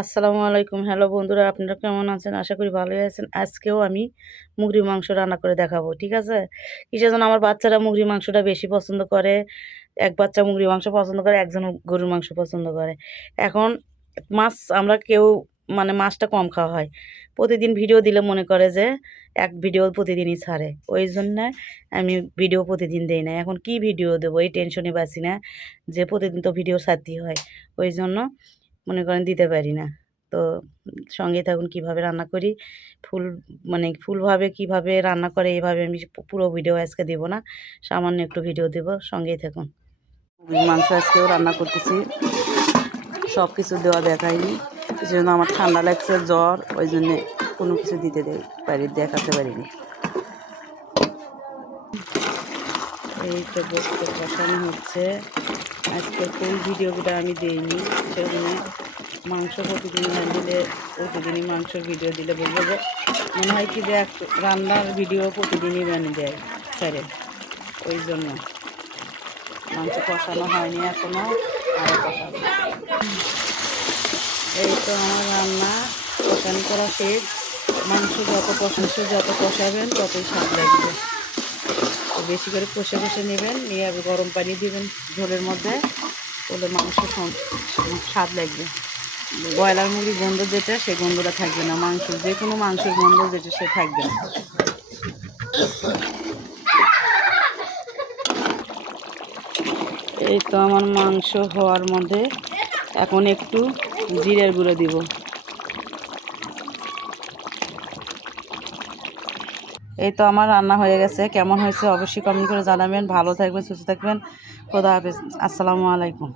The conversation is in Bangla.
আসসালামু আলাইকুম। হ্যালো বন্ধুরা, আপনারা কেমন আছেন? আশা করি ভালোই আছেন। আজকেও আমি মুরগির মাংস রান্না করে দেখাবো। ঠিক আছে? কিসের জন্য আমার বাচ্চারা মুরগির মাংসটা বেশি পছন্দ করে। এক বাচ্চা মুরগির মাংস পছন্দ করে, একজন গরুর মাংস পছন্দ করে। এখন মাছ আমরা কেউ মাছটা কম খাওয়া হয়। প্রতিদিন ভিডিও দিলে মনে করে যে এক ভিডিও প্রতিদিনই ছাড়ে। ওই জন্যে আমি ভিডিও প্রতিদিন দেই না। এখন কি ভিডিও দেবো এই টেনশনে বাঁচি না যে প্রতিদিন তো ভিডিও ছাড়তেই হয়। ওই জন্য মনে করেন দিতে পারি না। তো সঙ্গে থাকুন কীভাবে রান্না করি। ফুল ফুলভাবে কীভাবে রান্না করে এভাবে আমি পুরো ভিডিও আজকে দেব না। সামান্য একটু ভিডিও দেব, সঙ্গেই থাকুন। মুরগির মাংস আজকেও রান্না করতেছি। সব কিছু দেওয়া দেখাইনি। সেজন্য আমার ঠান্ডা লাগছে, জ্বর, ওই জন্যে কোনো কিছু দেখাতে পারিনি। এই তো গোস্ত কষানো হচ্ছে। আজকে ফুল ভিডিওটা আমি দিইনি, সেজন্য মাংস প্রতিদিন দিলে প্রতিদিনই মাংসর ভিডিও দিলে বলবো যে মনে হয় কি যে রান্নার ভিডিও প্রতিদিনই দেয় ছেড়ে। ওই জন্য মাংস কষানো হয়নি এখনও, আরও কষাবো। এই তো আমার রান্না কষানো করা শেষ। মাংস যত কষাবেন ততই স্বাদ লাগবে। তো বেশি করে কষে নেবেন, নিয়ে গরম পানি দিবেন ঝোলের মধ্যে, তাহলে মাংস স্বাদ লাগবে। ব্রয়লার মুরগির গন্ধ যেটা, সেই গন্ধটা থাকবে না। যে কোনো মাংসের গন্ধ যেটা সে থাকবে না। এই তো আমার মাংস হওয়ার মধ্যে এখন একটু জিরের গুঁড়ো দিব। এই তো আমার রান্না হয়ে গেছে। কেমন হয়েছে অবশ্যই কমেন্ট করে জানাবেন। ভালো থাকবেন, সুস্থ থাকবেন। খোদা হাফেজ। আসসালামু আলাইকুম।